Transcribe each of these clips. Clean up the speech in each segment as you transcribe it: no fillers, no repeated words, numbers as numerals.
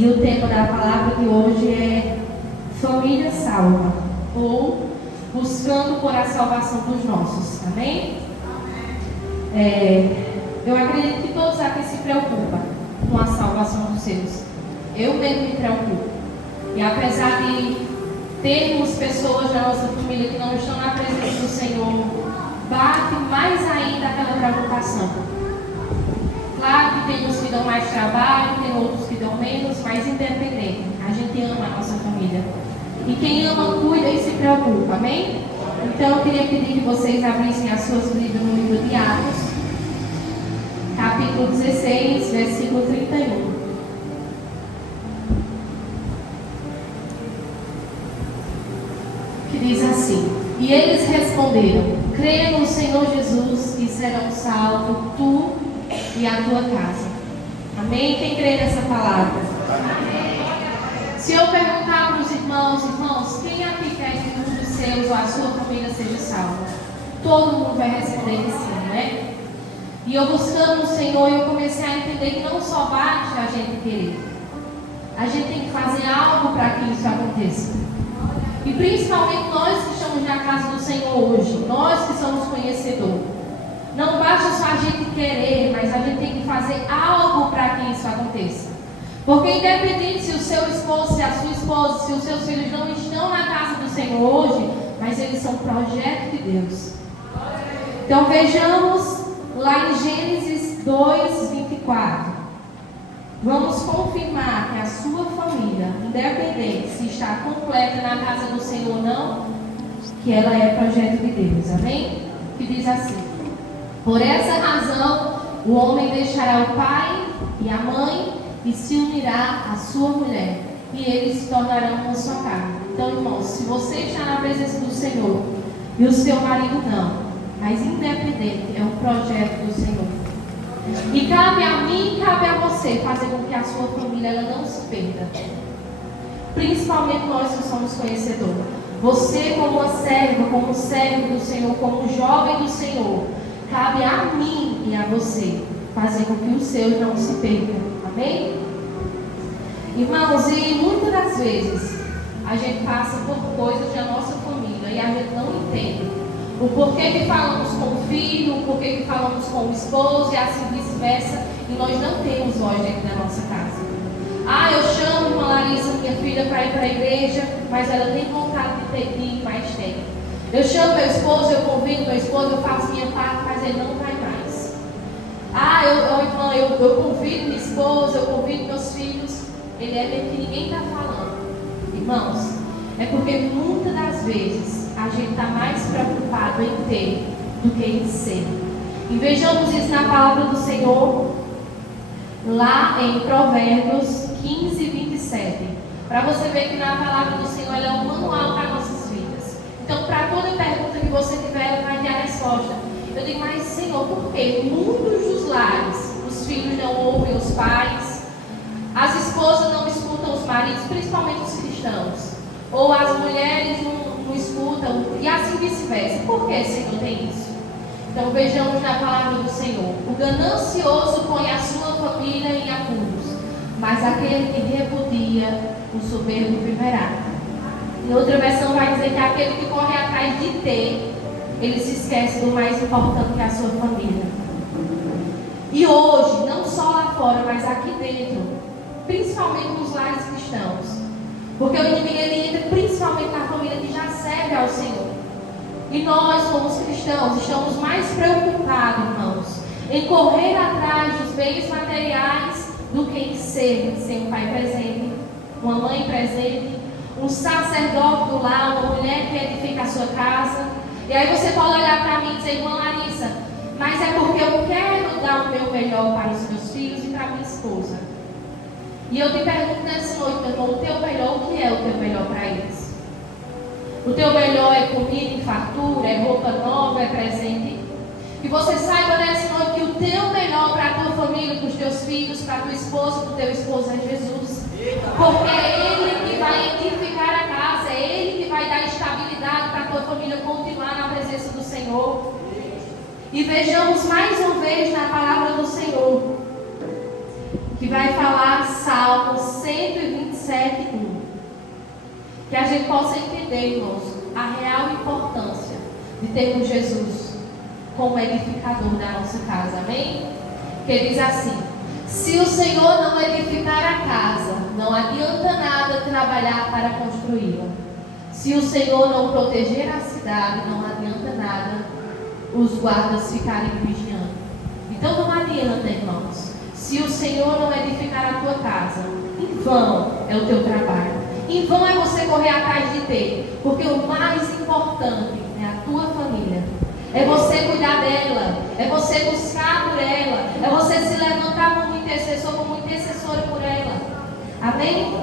E o tema da palavra de hoje é Família Salva, ou Buscando por a Salvação dos Nossos. Amém? Eu acredito que todos aqui se preocupam com a salvação dos seus. Eu mesmo me preocupo. E apesar de termos pessoas da nossa família que não estão na presença do Senhor, bate mais ainda aquela preocupação. Claro que tem uns que dão mais trabalho, tem outros que dão menos, mas independente, a gente ama a nossa família. E quem ama, cuida e se preocupa, amém? Então eu queria pedir que vocês abrissem as suas Bíblias no livro de Atos, capítulo 16, versículo 31. Que diz assim: E eles responderam: Crê no Senhor Jesus e serão salvos tu e a tua casa. Amém? Quem crê nessa palavra? Amém. Se eu perguntar para os irmãos, quem aqui quer que um dos seus ou a sua família seja salva? Todo mundo vai responder que sim, né? E eu buscando o Senhor, eu comecei a entender que não só basta a gente querer. A gente tem que fazer algo para que isso aconteça. E principalmente nós que estamos na casa do Senhor hoje, nós que somos conhecedores. Não basta só a gente querer, mas a gente tem que fazer algo para que isso aconteça. Porque independente se o seu esposo, se a sua esposa, se os seus filhos não estão na casa do Senhor hoje, mas eles são projeto de Deus. Então vejamos lá em Gênesis 2:24. Vamos confirmar que a sua família, independente se está completa na casa do Senhor ou não, que ela é projeto de Deus. Amém? Que diz assim: Por essa razão, o homem deixará o pai e a mãe e se unirá à sua mulher, e eles se tornarão uma só carne. Então, irmãos, se você está na presença do Senhor e o seu marido não, mas independente, é um projeto do Senhor. E cabe a mim e cabe a você fazer com que a sua família ela não se perda. Principalmente nós que somos conhecedores. Você como uma serva, como servo do Senhor, como jovem do Senhor, cabe a mim e a você fazer com que os seus não se percam. Amém? Irmãos, e muitas das vezes a gente passa por coisas da nossa família e a gente não entende o porquê que falamos com o filho, o porquê que falamos com o esposo e assim vice-versa, e nós não temos voz dentro da nossa casa. Eu chamo a irmã Larissa, minha filha, para ir para a igreja, mas ela tem vontade de ir mais tempo. Eu chamo meu esposo, eu convido meu esposo, eu faço minha parte, mas ele não vai mais. Eu convido minha esposa, eu convido meus filhos, ele é meio que ninguém está falando. Irmãos, é porque muitas das vezes a gente está mais preocupado em ter do que em ser. E vejamos isso na palavra do Senhor, lá em Provérbios 15:27. Para você ver que na palavra do Senhor ela é um manual para nossas vidas. Então, para toda pergunta que você tiver, ela vai ter a resposta. Eu digo, mas Senhor, por quê? Muitos dos lares, os filhos não ouvem os pais, as esposas não escutam os maridos, principalmente os cristãos, ou as mulheres não escutam, e assim vice-versa. Por que, Senhor, tem isso? Então vejamos na palavra do Senhor: o ganancioso põe a sua família em apuros, mas aquele que repudia o soberbo viverá. Em outra versão vai dizer que aquele que corre atrás de ter, ele se esquece do mais importante, que é a sua família. E hoje, não só lá fora, mas aqui dentro, principalmente nos lares cristãos, porque o inimigo ele entra principalmente na família que já serve ao Senhor. E nós, como os cristãos, estamos mais preocupados, irmãos, em correr atrás dos bens materiais do que em ser um pai presente, uma mãe presente, um sacerdote do lar, uma mulher que edifica a sua casa. E aí você pode olhar para mim e dizer, irmã Larissa, mas é porque eu quero dar o meu melhor para os meus filhos e para minha esposa. E eu te pergunto nessa noite, meu irmão, o teu melhor, o que é o teu melhor para eles? O teu melhor é comida em fartura, é roupa nova, é presente? Que você saiba nessa noite que o teu melhor para a tua família, para os teus filhos, para a tua esposa, para o teu esposo é Jesus. Porque é Ele que vai edificar a casa, é Ele que vai dar estabilidade para a tua família continuar na presença do Senhor. E vejamos mais uma vez na palavra do Senhor, que vai falar Salmo 119. Que a gente possa entender, irmãos, a real importância de termos Jesus como edificador da nossa casa. Amém? Que diz assim: se o Senhor não edificar a casa, não adianta nada trabalhar para construí-la. Se o Senhor não proteger a cidade, não adianta nada os guardas ficarem vigiando. Então não adianta, irmãos. Se o Senhor não edificar a tua casa, em vão é o teu trabalho. Em vão é você correr atrás de ter. Porque o mais importante é a tua família. É você cuidar dela. É você buscar por ela. É você se levantar como intercessor, como intercessora por ela. Amém?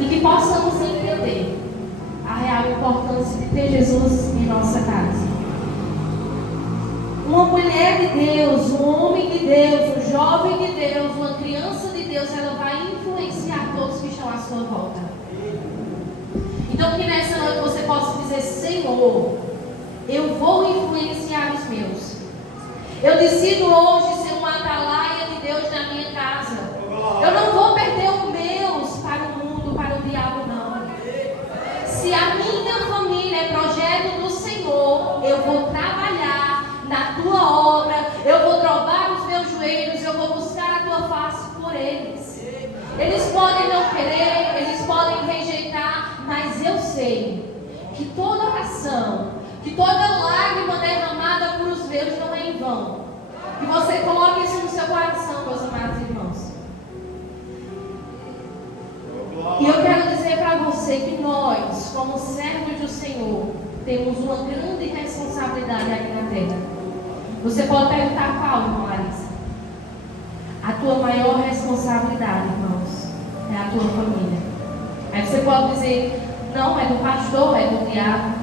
E que possamos entender a real importância de ter Jesus em nossa casa. Uma mulher de Deus, um homem de Deus, um jovem de Deus, uma criança de Deus, ela vai influenciar todos que estão à sua volta. Então que nessa noite você possa dizer: Senhor, eu vou influenciar os meus. Eu decido hoje ser uma atalaia de Deus na minha casa. Eu não vou perder os meus para o mundo, para o diabo, não. Se a minha família é projeto do Senhor, eu vou trabalhar na tua obra, eu vou dobrar os meus joelhos, eu vou buscar a tua face por eles. Eles podem não querer, eles podem rejeitar, mas eu sei que toda oração, que toda lágrima derramada por os meus não é em vão. Que você coloque isso no seu coração, meus amados irmãos. E eu quero dizer para você que nós, como servos do Senhor, temos uma grande responsabilidade aqui na terra. Você pode perguntar qual, irmã Larissa? A tua maior responsabilidade, irmãos, é a tua família. Aí você pode dizer: não, é do pastor, é do diabo.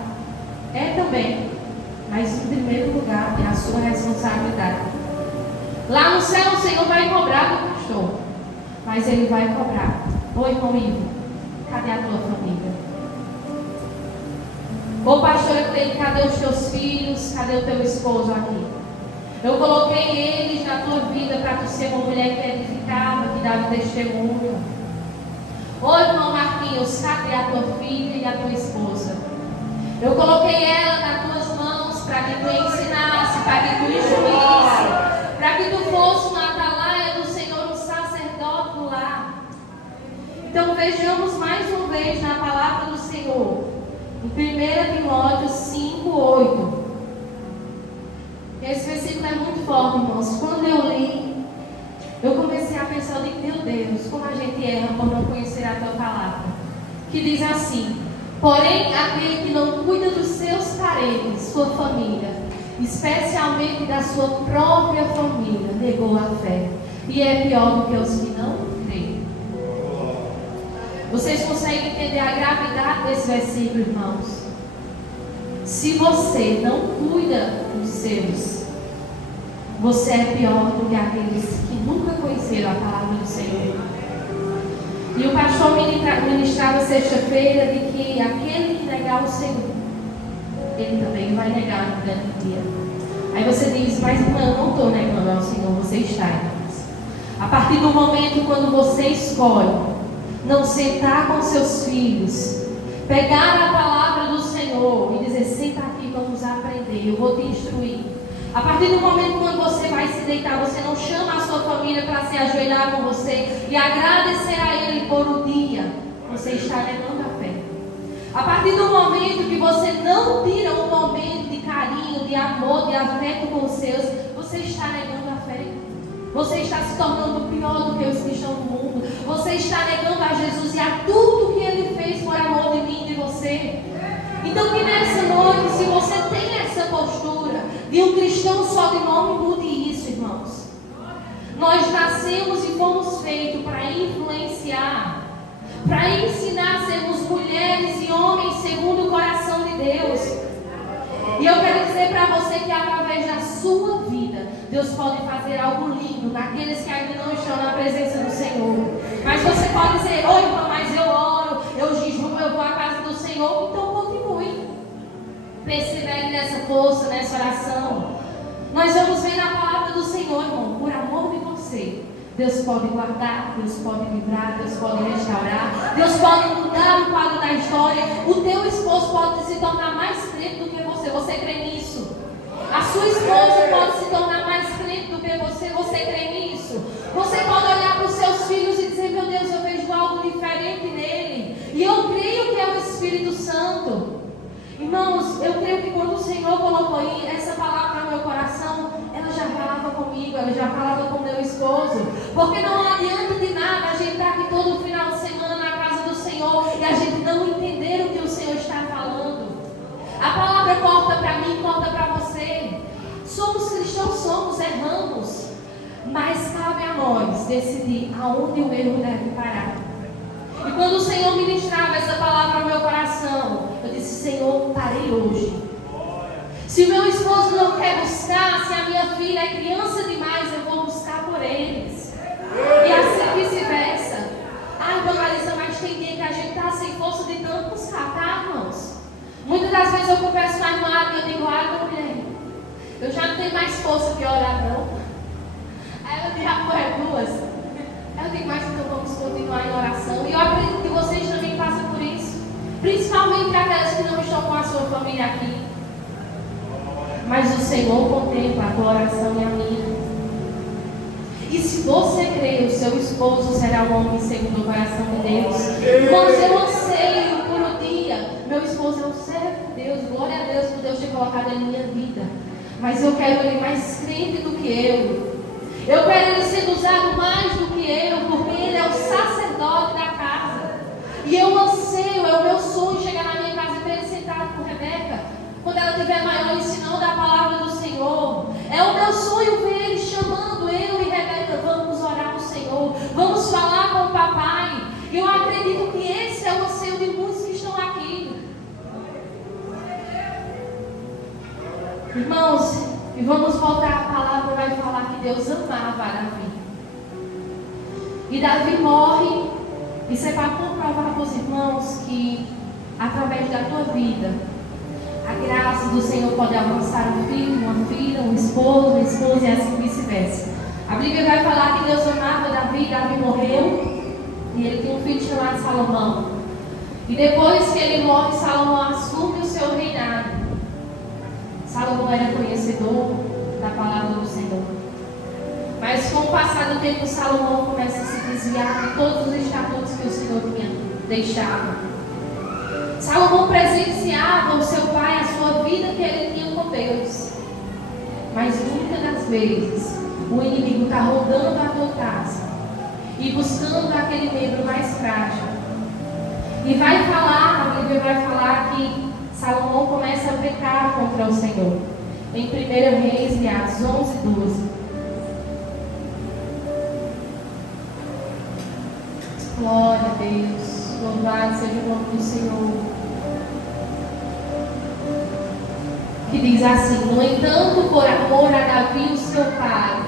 É também. Mas em primeiro lugar é a sua responsabilidade. Lá no céu o Senhor vai cobrar do pastor. Mas Ele vai cobrar. Ô irmão Ivo, cadê a tua família? Ô pastor, cadê os teus filhos? Cadê o teu esposo aqui? Eu coloquei eles na tua vida para tu ser uma mulher que edificava, que dava testemunho. Ô irmão Marquinhos, cadê a tua filha e a tua esposa? Eu coloquei ela nas tuas mãos para que tu ensinasse, para que tu instruísse, para que tu fosse uma atalaia do Senhor, um sacerdote lá. Então vejamos mais uma vez na palavra do Senhor, em 1 Timóteo 5:8. Esse versículo é muito forte, irmãos. Quando eu li, eu comecei a pensar: meu Deus, como a gente erra por não conhecer a tua palavra. Que diz assim: porém, aquele que não cuida dos seus parentes, sua família, especialmente da sua própria família, negou a fé. E é pior do que os que não creem. Vocês conseguem entender a gravidade desse versículo, irmãos? Se você não cuida dos seus, você é pior do que aqueles que nunca conheceram a palavra do Senhor. E o pastor ministrava sexta-feira de que aquele que negar o Senhor, ele também vai negar no grande dia. Aí você diz: mas irmã, eu não estou negando ao Senhor. Você está, irmãos. A partir do momento quando você escolhe não sentar com seus filhos, pegar a palavra do Senhor e dizer: senta aqui, vamos aprender, eu vou te instruir. A partir do momento quando você vai se deitar, você não chama a sua família para se ajoelhar com você e agradecer a Ele por o dia, você está negando a fé. A partir do momento que você não tira um momento de carinho, de amor, de afeto com os seus, você está negando a fé. Você está se tornando pior do que os que estão no mundo. Você está negando a Jesus e a tudo que Ele fez por amor de mim e de você. Então que nessa noite, se você tem essa postura de um cristão só de nome, mude isso, irmãos. Nós nascemos e fomos feitos para influenciar, para ensinar a sermos mulheres e homens segundo o coração de Deus. E eu quero dizer para você que através da sua vida, Deus pode fazer algo lindo naqueles que ainda não estão na presença do Senhor. Mas você pode dizer: oi, irmã, mas eu oro, eu jejuo, eu vou à casa do Senhor. Então continue. Persevere nessa força, nessa oração. Nós vamos ver na palavra do Senhor, irmão, por amor de você. Deus pode guardar, Deus pode livrar, Deus pode restaurar, Deus pode mudar o quadro da história. O teu esposo pode se tornar mais crente do que você. Você crê nisso? A sua esposa pode se tornar mais crente do que você. Você crê nisso? Você pode olhar para os seus filhos e dizer: meu Deus, eu vejo algo diferente nele. E eu creio que é o Espírito Santo. Irmãos, eu creio que quando o Senhor colocou aí essa palavra no meu coração, ela já falava comigo, ela já falava com meu esposo. Porque não adianta de nada a gente estar aqui todo final de semana na casa do Senhor e a gente não entender o que o Senhor está falando. A palavra corta para mim, corta para você. Somos cristãos, somos, erramos. Mas cabe a nós decidir aonde o erro deve parar. E quando o Senhor ministrava essa palavra no meu coração, eu disse: Senhor, parei hoje. Se o meu esposo não quer buscar, se a minha filha é criança demais, eu vou buscar por eles. E assim vice-versa. Ai, dona Alisa, mas tem dia que a gente está sem força de tanto buscar, tá, irmãos? Muitas das vezes eu converso com a irmã e eu digo: ai, mulher, eu já não tenho mais força que orar, não. Aí ela diz: ah, é duas. Eu digo: mas então vamos continuar em oração. E eu acredito que vocês também passam por isso. Principalmente aquelas que não estão com a sua família aqui. Mas o Senhor contempla a tua oração e a minha. E se você crê, o seu esposo será um homem segundo o coração de Deus. Irmãos, eu anseio por um dia. Meu esposo é um servo de Deus. Glória a Deus por Deus ter colocado em minha vida. Mas eu quero ele mais crente do que eu. Eu quero ele sendo usado mais do que eu, porque ele é o sacerdote da casa. E eu anseio, é o meu sonho chegar na minha casa e ver ele sentado com Rebeca, quando ela estiver maior, ensinando a palavra do Senhor. É o meu sonho ver ele chamando eu e Rebeca: vamos orar ao Senhor, vamos falar com o papai. E eu acredito que esse é o anseio de muitos que estão aqui. Irmãos, e vamos voltar à palavra, vai falar que Deus amava Davi. E Davi morre. Isso é para comprovar para os irmãos que, através da tua vida, a graça do Senhor pode avançar um filho, uma filha, um esposo, uma esposa e assim vice-versa. A Bíblia vai falar que Deus amava Davi. Davi morreu e ele tem um filho chamado Salomão. E depois que ele morre, Salomão assume o seu reinado. Salomão era conhecedor da palavra do Senhor. Mas com o passar do tempo, Salomão começa a se desviar de todos os estatutos que o Senhor tinha deixado. Salomão presenciava o seu pai, a sua vida que ele tinha com Deus. Mas muitas das vezes, o inimigo está rodando a tua casa e buscando aquele membro mais frágil. E vai falar, a Bíblia vai falar que Salomão começa a pecar contra o Senhor. Em 1 Reis, Atos 11, 12. Glória a Deus. Louvado seja o nome do Senhor. Que diz assim: no entanto, por amor a Davi, o seu pai,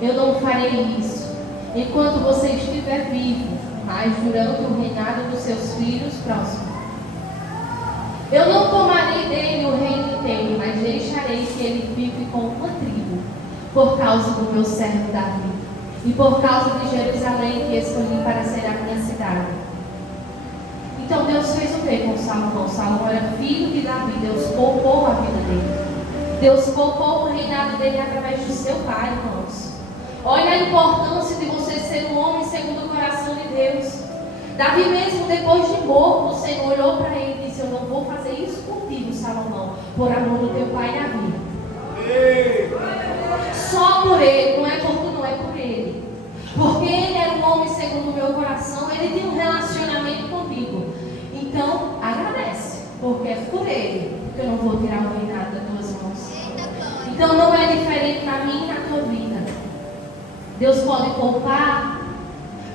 eu não farei isso, enquanto você estiver vivo, mas durante o reinado dos seus filhos próximos. Eu não tomarei dele o reino inteiro, mas deixarei que ele vive com uma tribo, por causa do meu servo Davi, e por causa de Jerusalém, que escolhi para ser a minha cidade. Então Deus fez o que com Salomão? Salomão era filho de Davi. Deus poupou a vida dele. Deus poupou o reinado dele através do seu pai, irmãos. Olha a importância de você ser um homem segundo o coração de Deus. Davi mesmo, depois de morto, o Senhor olhou para ele e disse: eu não vou fazer isso contigo, Salomão, por amor do teu pai Davi. Só por ele, não é por tu, não é por ele. Porque ele era um homem segundo o meu coração, ele tinha um relacionamento comigo. Então, agradece, porque é por ele que eu não vou tirar o reinado das tuas mãos. Então, não é diferente na minha e na tua vida. Deus pode poupar,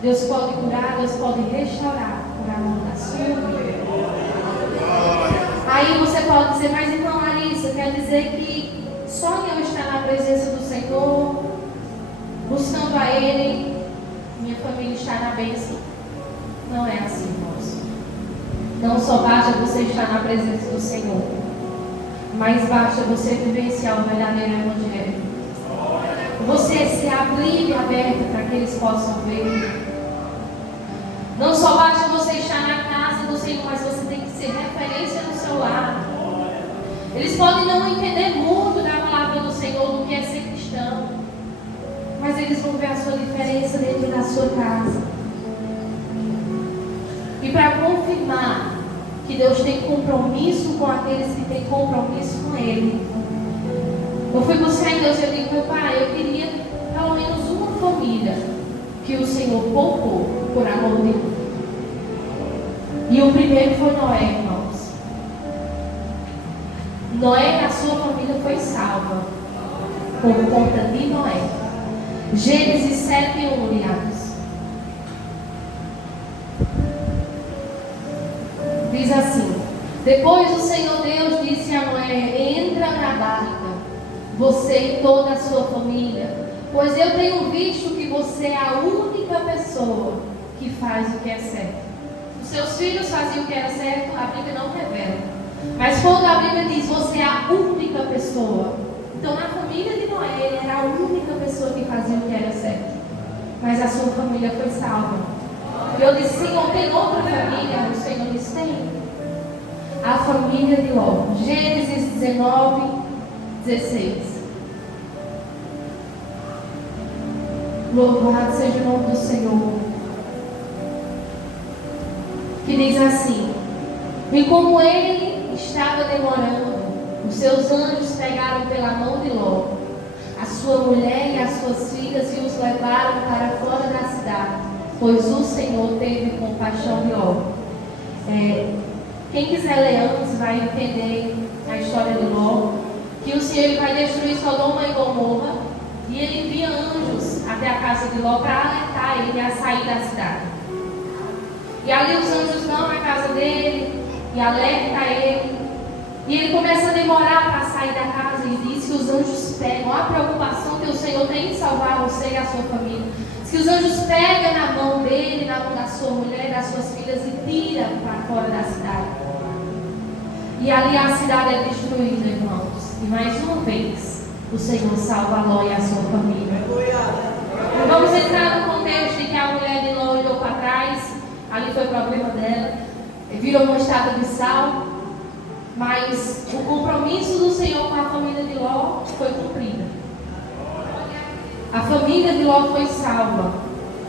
Deus pode curar, Deus pode restaurar por amor da sua vida. Aí você pode dizer: mas irmã Larissa, quer dizer que só eu estar na presença do Senhor, buscando a Ele, minha família está na bênção? Não é assim, irmãos. Não só basta você estar na presença do Senhor, mas basta você vivenciar o verdadeiro Evangelho. Você se abrir e aberto para que eles possam ver. Não só basta você estar Eles podem não entender muito da palavra do Senhor, do que é ser cristão, mas eles vão ver a sua diferença dentro da sua casa. E para confirmar que Deus tem compromisso com aqueles que têm compromisso com Ele, eu fui buscar em Deus e eu digo: meu pai, eu queria pelo menos uma família que o Senhor poupou por amor dele. E o primeiro foi Noé, irmãos. Noé, a sua família foi salva por conta de Noé. Gênesis 7:1, aliás. Diz assim: depois o Senhor Deus disse a Noé: entra na barca, você e toda a sua família, pois eu tenho visto que você é a única pessoa que faz o que é certo. Os seus filhos faziam o que era certo, a Bíblia não revela. Mas quando a Bíblia diz você é a única pessoa, então na família de Noé ele era a única pessoa que fazia o que era certo. Mas a sua família foi salva. E eu disse: Senhor, tem outra família? O Senhor disse: tem. A família de Ló. Gênesis 19:16. Louvado seja o nome do Senhor. Que diz assim: e como ele estava demorando, os seus anjos pegaram pela mão de Ló, a sua mulher e as suas filhas, e os levaram para fora da cidade, pois o Senhor teve compaixão de Ló. Quem quiser ler antes vai entender a história de Ló, que o Senhor ele vai destruir Sodoma e Gomorra, e ele envia anjos até a casa de Ló para alertar ele a sair da cidade. E ali os anjos vão na casa dele e alertam ele. E ele começa a demorar para sair da casa e diz que os anjos pegam a preocupação que o Senhor tem em salvar você e a sua família. Diz que os anjos pegam na mão dele, na mão da sua mulher, das suas filhas e tiram para fora da cidade. E ali a cidade é destruída, irmãos. E mais uma vez o Senhor salva Ló e a sua família. Vamos entrar no contexto em que a mulher de Ló olhou para trás. Ali foi o problema dela, virou uma estátua de sal, mas o compromisso do Senhor com a família de Ló foi cumprido. A família de Ló foi salva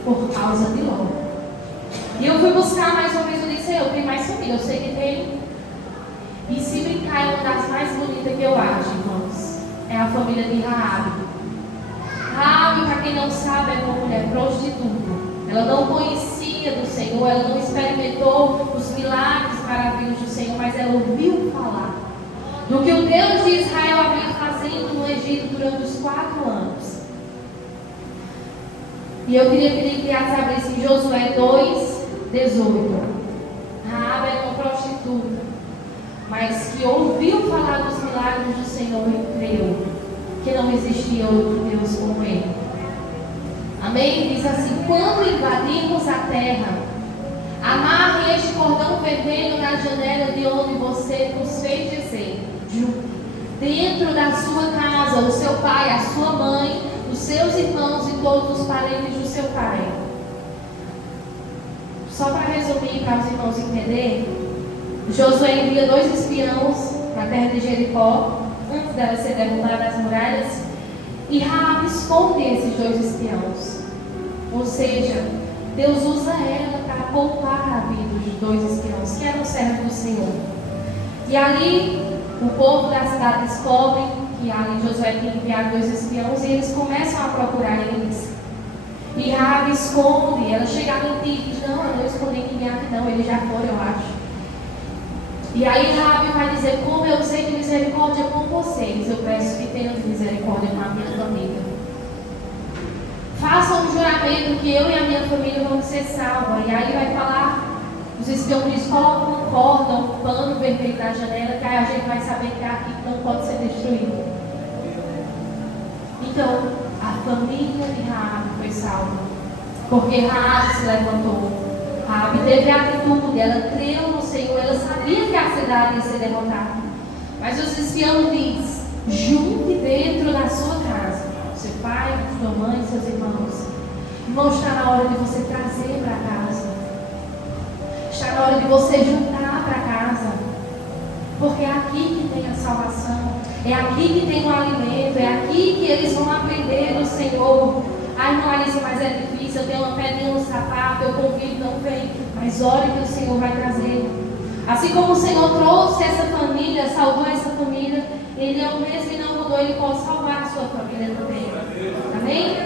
por causa de Ló. E eu fui buscar mais uma vez, eu disse: eu tenho mais família, eu sei que tem. E se brincar, é uma das mais bonitas que eu acho, irmãos, é a família de Raabe. Raabe, para quem não sabe, é uma mulher prostituta. Ela não conhecia do Senhor, ela não experimentou os milagres maravilhosos do Senhor, mas ela ouviu falar do que o Deus de Israel havia fazendo no Egito durante os 4 anos. E eu queria pedir que elas abrissem Josué 2:18. Raabe era uma prostituta, mas que ouviu falar dos milagres do Senhor e creu que não existia outro Deus como ele. Amém? Diz assim: quando invadirmos a terra, amarre este cordão vermelho na janela de onde você nos fez dizer, dentro da sua casa, o seu pai, a sua mãe, os seus irmãos e todos os parentes do seu pai. Só para resumir, para os irmãos entenderem, Josué envia 2 espiãos para a terra de Jericó, antes dela ser derrubada as muralhas, e Raabe esconde esses 2 espiãos. Ou seja, Deus usa ela para poupar a vida dos 2 espiãos, que eram servos do Senhor. E ali, o povo da cidade descobre que ali Josué tinha enviado 2 espiãos, e eles começam a procurar eles. E Raabe esconde, ela chega a mentir, diz: não, eu não escondi ninguém aqui não, eles já foram, eu acho. E aí Raabe vai dizer: como eu sei de misericórdia com vocês, eu peço que tenham misericórdia com a minha família. Façam um juramento que eu e a minha família vamos ser salvos. E aí vai falar, os espiões colocam uma corda, um pano vermelho na janela, que aí a gente vai saber que aqui não pode ser destruído. Então, a família de Raabe foi salva, porque Raabe se levantou. Raabe teve atitude, ela creu no Senhor, ela sabia que a cidade ia ser derrotada. Mas os espiões dizem: junte dentro da sua casa seu pai, sua mãe, seus irmãos. Irmão, está na hora de você trazer para casa. Está na hora de você juntar para casa. Porque é aqui que tem a salvação, é aqui que tem o alimento, é aqui que eles vão aprender do Senhor. Ai, irmã Alice, mas é difícil, eu tenho uma pedrinha no sapato, eu convido, não vem. Mas ore que o Senhor vai trazer. Assim como o Senhor trouxe essa família, salvou essa família, Ele é o mesmo e não mudou, Ele pode salvar a sua família também. Amém?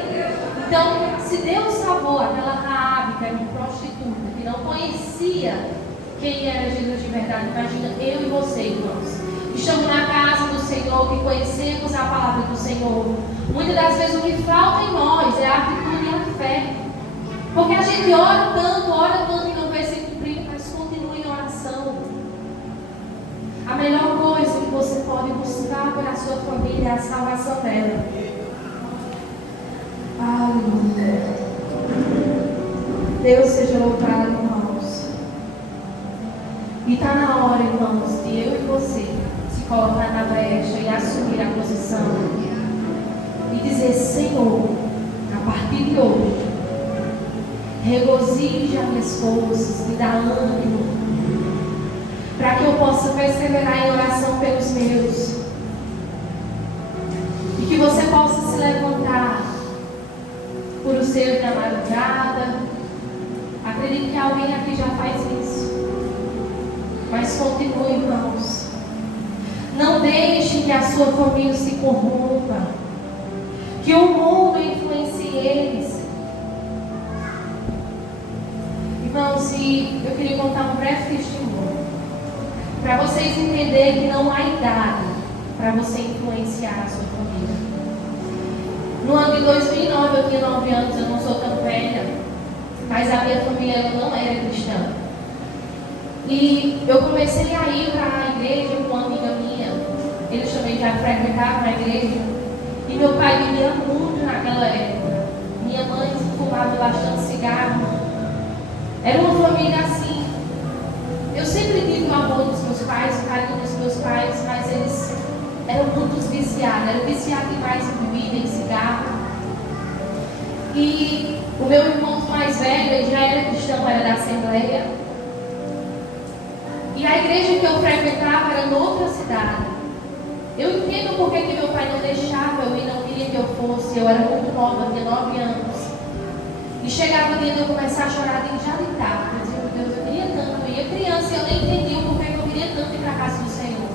Então, se Deus salvou aquela Raabe, que era uma prostituta, que não conhecia quem era Jesus de verdade, imagina eu e você, irmãos, que estamos na casa do Senhor, que conhecemos a palavra do Senhor. Muitas das vezes o que falta em nós é a atitude e a fé. Porque a gente ora tanto e não vê se cumprir, mas continua em oração. A melhor coisa que você pode buscar para a sua família é a salvação dela. Aleluia. Deus seja louvado, irmãos. E está na hora, irmãos, de eu e você se colocar na brecha e assumir a posição e dizer: Senhor, a partir de hoje, regozije as minhas forças, me dá ânimo, para que eu possa perseverar em oração pelos meus, e que você possa se levantar por o seu da madrugada. Acredito que alguém aqui já faz isso, mas continue, irmãos. Não deixe que a sua família se corrompa, que o mundo influencie eles. Irmãos, eu queria contar um breve testemunho, para vocês entenderem que não há idade para você influenciar a sua família. No ano de 2009, eu tinha 9 anos, eu não sou tão velha, mas a minha família ela não era cristã. E eu comecei a ir para a igreja com uma amiga minha, eles também já frequentavam a igreja, e meu pai bebia muito naquela época. Minha mãe fumava bastante cigarro. Era uma família assim. Eu sempre tive o amor dos meus pais, o carinho dos meus pais, mas eles eram todos viciados. Eram viciados demais em bebida, em cigarro. E o meu irmão mais velho, ele já era cristão, era da Assembleia. E a igreja que eu frequentava era em outra cidade. Eu entendo porque que meu pai não deixava eu ir, não queria que eu fosse. Eu era muito nova, tinha 9 anos. E chegava o dia de eu começar a chorar de já de tarde. Eu dizia: meu Deus, eu queria tanto. Eu ia criança e eu nem entendia o porquê que eu queria tanto ir para a casa do Senhor.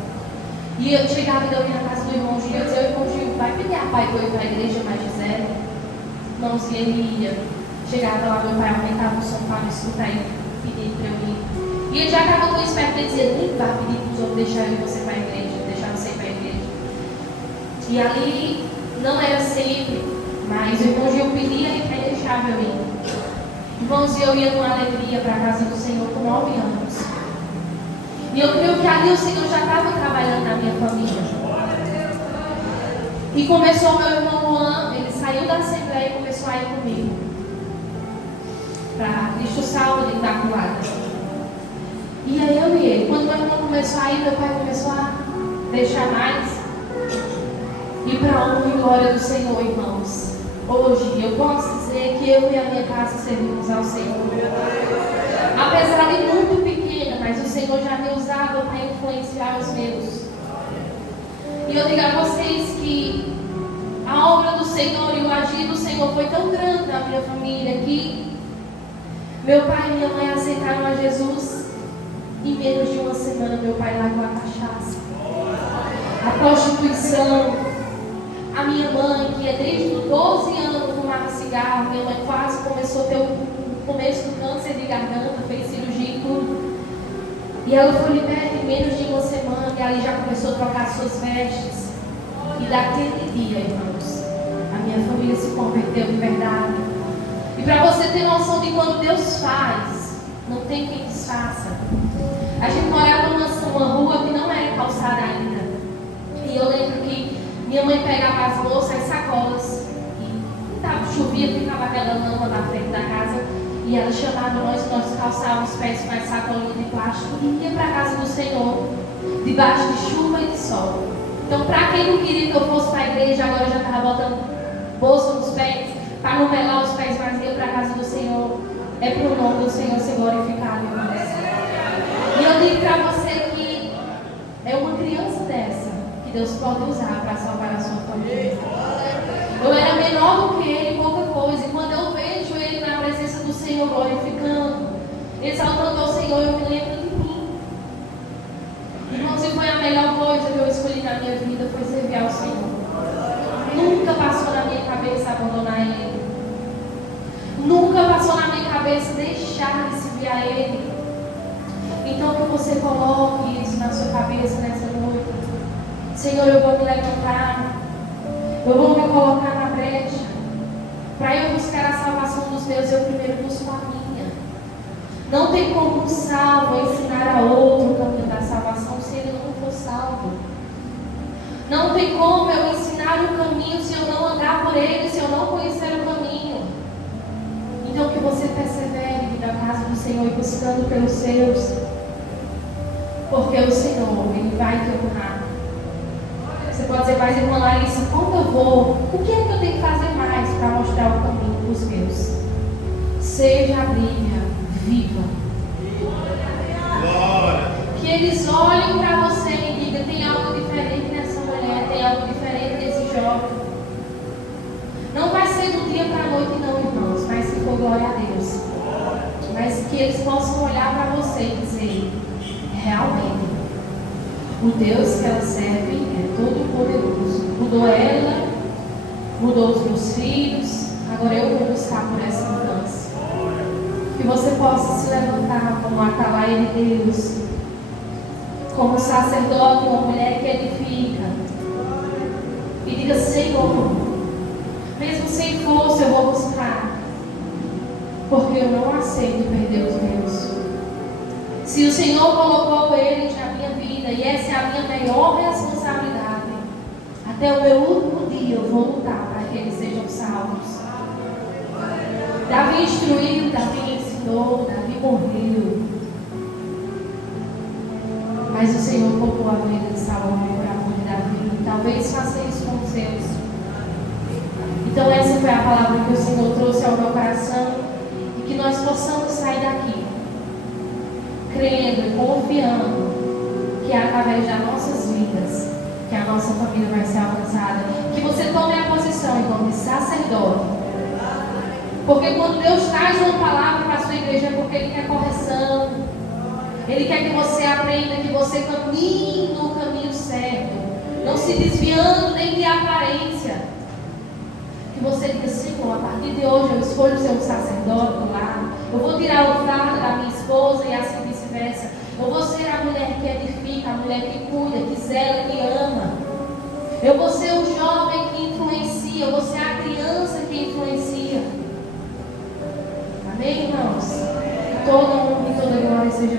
E eu chegava e eu ia na casa do irmão Gil. Eu dizia: irmão Gil, vai pedir a pai para eu ir para a igreja, mais Gisele? Não, se ele ia. Chegava lá, meu pai aumentava o som para me escutar e pedir para eu ir. E ele já estava tão esperto, ele dizia: nem vá pedir para os outros deixar eu ir você para a igreja, deixar você ir para a igreja. E ali não era sempre, mas o irmão Gil pedia e ele deixava eu ir. Irmãos, eu ia com alegria para a casa do Senhor com 9 anos. E eu creio que ali o Senhor já estava trabalhando na minha família. E começou o meu irmão Juan, ele saiu da Assembleia e começou a ir comigo para Cristo Salva de Itacoara. E aí eu e ele, quando meu irmão começou a ir, meu pai começou a deixar mais. E para a honra e glória do Senhor, irmãos, hoje eu posso dizer que eu e a minha casa servimos ao Senhor. Apesar de muito pequena, mas o Senhor já me usava para influenciar os meus. E eu digo a vocês que a obra do Senhor e o agir do Senhor foi tão grande na minha família que meu pai e minha mãe aceitaram a Jesus. Em menos de uma semana, meu pai largou a cachaça, a prostituição. A minha mãe, que é desde os 12 anos fumava cigarro, minha mãe quase começou a ter o começo do câncer de garganta, fez cirurgia e tudo. E ela foi liberta em menos de uma semana, e ali já começou a trocar suas vestes. E daquele dia, irmãos, a minha família se converteu de verdade. E para você ter noção de quando Deus faz, não tem quem desfaça. A gente morava numa rua que não era calçada ainda. E eu lembro que minha mãe pegava as bolsas, as sacolas, e chovia, ficava aquela lama na frente da casa, e ela chamava nós calçávamos os pés com as sacolinhas de plástico e ia para a casa do Senhor, debaixo de chuva e de sol. Então, para quem não queria que eu fosse para a igreja, agora eu já estava botando bolsa nos pés, para não melar os pés, mas ia para a casa do Senhor. É para o nome do Senhor ser glorificado, irmãos. E eu digo para você que é Deus pode usar para salvar a sua família. Eu era menor do que ele, pouca coisa. E quando eu vejo ele na presença do Senhor, glorificando, exaltando ao Senhor, eu me lembro de mim. Irmãos, e foi a melhor coisa que eu escolhi na minha vida, foi servir ao Senhor. Nunca passou na minha cabeça abandonar Ele. Nunca passou na minha cabeça deixar de servir a Ele. Então que você coloque isso na sua cabeça nessa noite. Senhor, eu vou me levantar. Eu vou me colocar na brecha. Para eu buscar a salvação dos meus, eu primeiro busco a minha. Não tem como um salvo ensinar a outro o caminho da salvação se ele não for salvo. Não tem como eu ensinar o caminho se eu não andar por ele, se eu não conhecer o caminho. Então que você persevere na casa do Senhor e buscando pelos seus. Porque o Senhor, Ele vai te honrar. Você pode dizer, mas irmã Larissa, quando eu vou, o que é que eu tenho que fazer mais para mostrar o caminho para os meus? Seja a Bíblia viva. Que eles olhem para você e digam, tem algo diferente nessa mulher, tem algo diferente nesse jovem. Não vai ser do dia para a noite não, irmãos, mas se for glória a Deus. Mas que eles possam olhar para você e dizer, realmente, o Deus que ela serve é todo poderoso. Mudou ela, mudou os meus filhos, agora eu vou buscar por essa mudança. Que você possa se levantar como a atalaia de Deus, como sacerdote, uma mulher que edifica, e diga, Senhor, mesmo sem força eu vou buscar, porque eu não aceito perder os meus. Se o Senhor colocou eles na minha vida, e essa é a minha maior responsabilidade, até o meu último dia eu vou lutar para que eles sejam salvos. Davi instruiu, Davi ensinou, Davi morreu. Mas o Senhor poupou a vida de Salomão para a vida de Davi. Talvez faça isso com os seus. Então essa foi a palavra que o Senhor trouxe ao meu coração. E que nós possamos sair daqui crendo e confiando que é através das nossas vidas que a nossa família vai ser alcançada. Que você tome a posição, irmão, de sacerdote. Porque quando Deus traz uma palavra para a sua igreja é porque Ele quer correção. Ele quer que você aprenda, que você caminhe no caminho certo, não se desviando nem de aparência. Que você diga, Senhor, a partir de hoje eu escolho ser um sacerdote do lar. Eu vou tirar o fardo da minha esposa e assim vice-versa. Eu vou ser a mulher que edifica, a mulher que cuida, que zela, que ama. Eu vou ser o jovem que influencia, eu vou ser a criança que influencia. Amém, irmãos? Que toda honra e toda glória seja